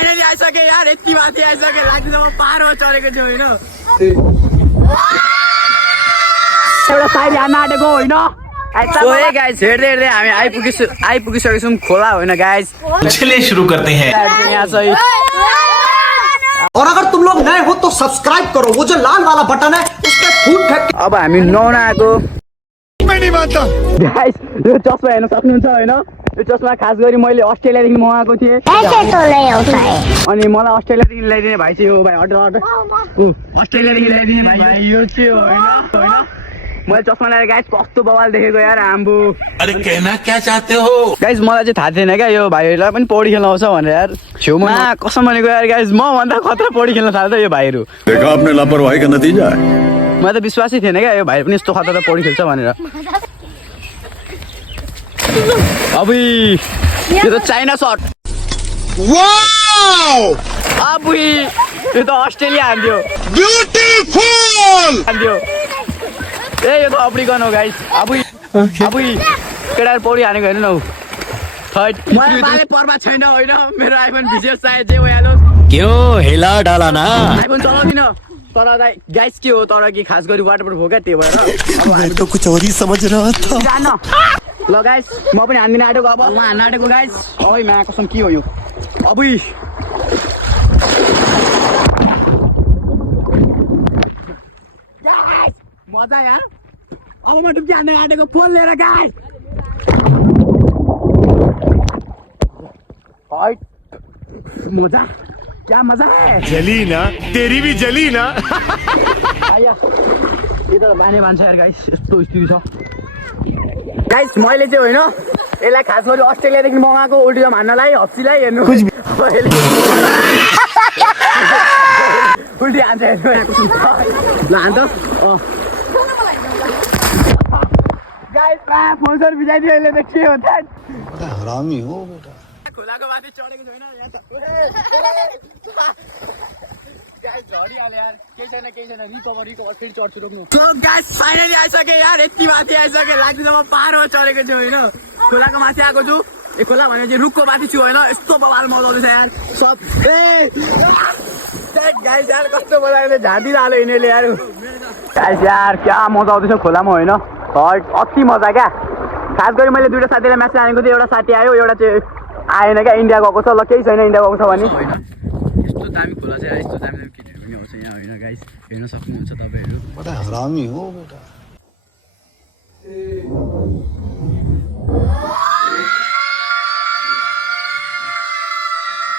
Finally आइसके यार, यति माथि आइसके, लाग्छ म पारो चढेको छु होइन। एउटा साइड हान्न आँटेको होइन। सो हे गाइस, हेर्दै हेर्दै हामी आइपुगिसकेको छौँ खोला होइन गाइस। चलिए शुरू करते हैं। यहाँ चाहिँ और अगर तुम लोग नए हो तो सब्सक्राइब करो, वो जो लाल वाला बटन है उस पे फूट फेंक। अब हामी नुहाउन आएको मैं नहीं मानता गाइस। यो चस्मा हेर्न सक्नुहुन्छ होइन, यो चस्मा खास गरी मैले अस्ट्रेलियादेखि मगाएको थिएँ अनि मलाई अस्ट्रेलियादेखि ल्याइदिने भाइ चाहिँ हो भाइ। अस्ट्रेलियादेखि ल्याइदिने भाइ यो चाहिँ होइन। मैले चस्मा ल्याएर गाइस कस्तो बवाल देखेको यार आम्बु। अरे कहना क्या चाहते हो गाइस, मलाई चाहिँ थाहा थिएन क्या यो भाइहरूलाई पनि पौडी खेल्न आउँछ भनेर यार। छेउमा कसम भनेको यार गाइस, म भन्दा खतरा पौडी खेल्न थाल्छ यो भाइहरू। देखा आपने लापरवाही का नतीजा है। मलाई त विश्वासै थिएन क्या यो भाइ पनि यस्तो खतरा पौडी खेल्छ भनेर। अब यो त चाइना सर्ट। वाओ अब यो त अस्ट्रेलिया हान्थ्यो। ब्यूटीफुल हान्थ्यो ए यो त अफ्रिकन हो गाइस। अब केटाहरू पौडी हानेको हेर्नु न। मलाई पर्वा छैन होइन, मेरो आइफोन भिजियो सायद जे भइहाल्यो। क्यों हिला डाला ना। आइफोन चलाउँदिन तर गाइस के हो, तर कि खास गरी वाटरप्रुफ हो क्या, त्यही भएर मैं तो कुछ और ही समझ रहा था। जान ल गाइस, म पनि हान्दिन आँटेको। अब म हान्न आँटेको गाइस। ओइ मा कसम के हो यो। अब गाइस मजा यार। अब म डुब्की हान्न आँटेको फोन लिएर गाइस। मजा क्या मजा है। जली ना तेरी भी जली ना। आया यो त बाने मान्छ यार गाइस, यस्तो स्थिति छ गाइस। मैले चाहिँ होइन यसलाई खास गरी अस्ट्रेलियादेखि मगाएको ओल्डियम हान्नलाई, हप्सीलाई हेर्नु उल्टी हान्छ हेर्नु। ल हान्छ गाइस। फोन सर बिजाइदियो यसले त के हो त। हरामी हो बेटा। खोलाको माथि चढेको छैन यहाँ त। गाइस झरिहाल्यो यार, केही छैन रिकभर फेरि चढ्छु रोक्नु। सो गाइस फाइनली आइसके यार, यति माथि आइसके, लाग्छ म पारो चढेको छु होइन। खोलाको माथि आएको छु। ए खोला भनेपछि रुखको माथि छु होइन। यस्तो बवाल मजा आउँदैछ यार सब। गाइस यार कस्तो मजा आउँदैछ, झाँदिरहाल्यो यिनीहरूले यार। गाइस यार क्या मजा आउँदैछ खोलामा होइन, अति मजा क्या। खास गरी मैले दुईवटा साथीलाई म्यासेज हानेको थिएँ, एउटा साथी आयो एउटा चाहिँ आएन क्या, इन्डिया गएको छ। ल केही छैन, इन्डिया गएको छ भने। यस्तो दामी खोला छ यार, यस्तो दामी केटीहरू पनि आउँछ यहाँ होइन गाइस, हेर्न सक्नुहुन्छ तपाईँहरू। बड़ा हरामी हो बेटा।